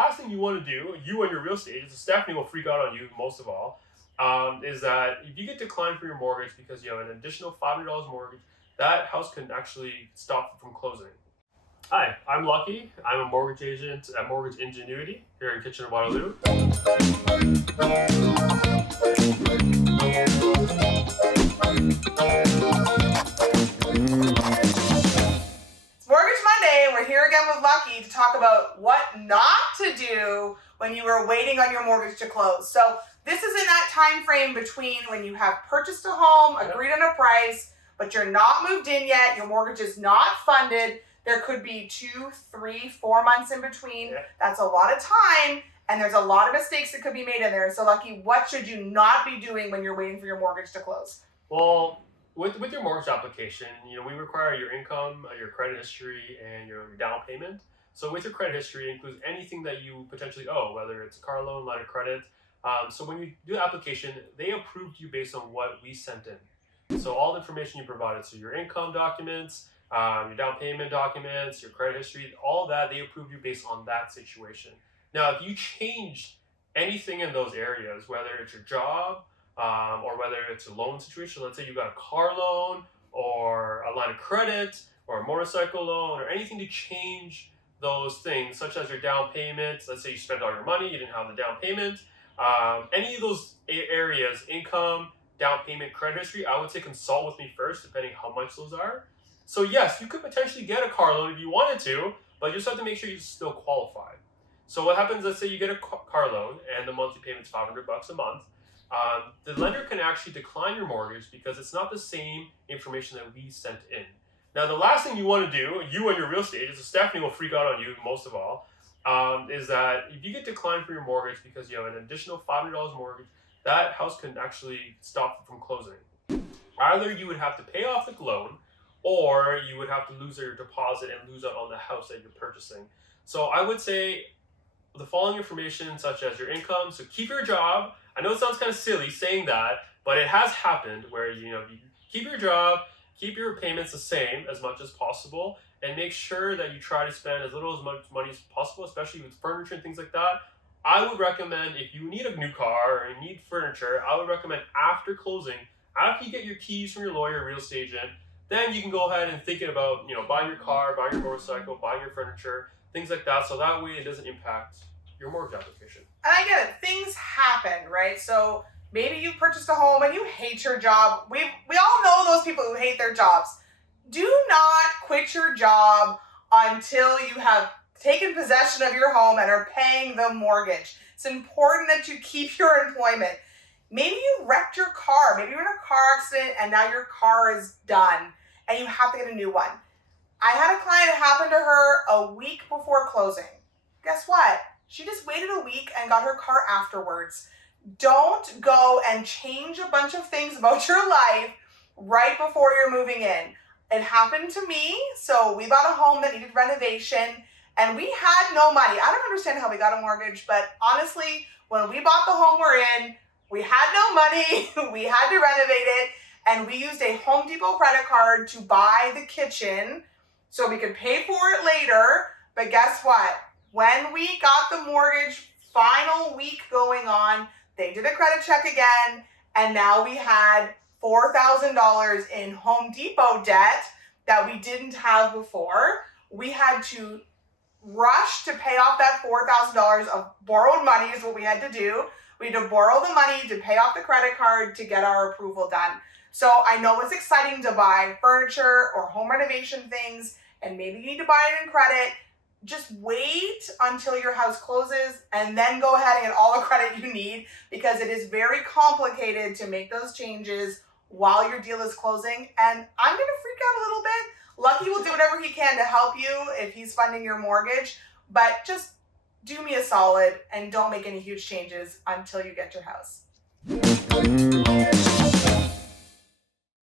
last thing you want to do, you and your real estate agent, Stephanie will freak out on you most of all, is that if you get declined for your mortgage because you have an additional $500 mortgage, that house can actually stop from closing. Hi, I'm Lucky. I'm a mortgage agent at Mortgage Ingenuity here in Kitchener, Waterloo. Mortgage Monday, and we're here again with Lucky to talk about what not to do when you are waiting on your mortgage to close. So this is in that time frame between when you have purchased a home, agreed on a price, but you're not moved in yet, your mortgage is not funded. There could be 2, 3, 4 months in between. Yeah. That's a lot of time, and there's a lot of mistakes that could be made in there. So Lucky, what should you not be doing when you're waiting for your mortgage to close? Well, with your mortgage application, we require your income, your credit history, and your down payment. So with your credit history, it includes anything that you potentially owe, whether it's a car loan, line of credit. So when you do the application, they approved you based on what we sent in. So all the information you provided, so your income documents, your down payment documents, your credit history, all that, they approved you based on that situation. Now, if you change anything in those areas, whether it's your job, or whether it's a loan situation, let's say you got a car loan or a line of credit or a motorcycle loan or anything to change those things, such as your down payment. Let's say you spent all your money, you didn't have the down payment. Any of those areas, income, down payment, credit history, I would say consult with me first, depending how much those are. So yes, you could potentially get a car loan if you wanted to, but you just have to make sure you still qualify. So what happens, let's say you get a car loan and the monthly payment's $500 a month. The lender can actually decline your mortgage because it's not the same information that we sent in. Now, the last thing you want to do, you and your real estate agent, so Stephanie will freak out on you most of all, is that if you get declined for your mortgage because you have an additional $500 mortgage, that house can actually stop from closing. Either you would have to pay off the loan, or you would have to lose your deposit and lose out on the house that you're purchasing. So I would say the following information, such as your income, so keep your job. I know it sounds kind of silly saying that, but it has happened where you keep your job, keep your payments the same as much as possible, and make sure that you try to spend as little as much money as possible, especially with furniture and things like that. I would recommend, if you need a new car or you need furniture, I would recommend after closing, after you get your keys from your lawyer or real estate agent, then you can go ahead and thinking about buying your car, buying your motorcycle, buying your furniture, things like that, so that way it doesn't impact your mortgage application. And I get it, things happen, right? So maybe you purchased a home and you hate your job. We all know those people who hate their jobs. Do not quit your job until you have taken possession of your home and are paying the mortgage. It's important that you keep your employment. Maybe you wrecked your car. Maybe you're in a car accident and now your car is done and you have to get a new one. I had a client, it happened to her a week before closing. Guess what? She just waited a week and got her car afterwards. Don't go and change a bunch of things about your life right before you're moving in. It happened to me. So we bought a home that needed renovation and we had no money. I don't understand how we got a mortgage, but honestly, when we bought the home we're in, we had no money. We had to renovate it, and we used a Home Depot credit card to buy the kitchen so we could pay for it later. But guess what? When we got the mortgage final week going on, they did a credit check again, and now we had $4,000 in Home Depot debt that we didn't have before. We had to rush to pay off that $4,000 of borrowed money is what we had to do. We had to borrow the money to pay off the credit card to get our approval done. So I know it's exciting to buy furniture or home renovation things, and maybe you need to buy it in credit. Just wait until your house closes and then go ahead and get all the credit you need, because it is very complicated to make those changes while your deal is closing. And I'm going to freak out a little bit. Lucky will do whatever he can to help you if he's funding your mortgage, but just do me a solid and don't make any huge changes until you get your house.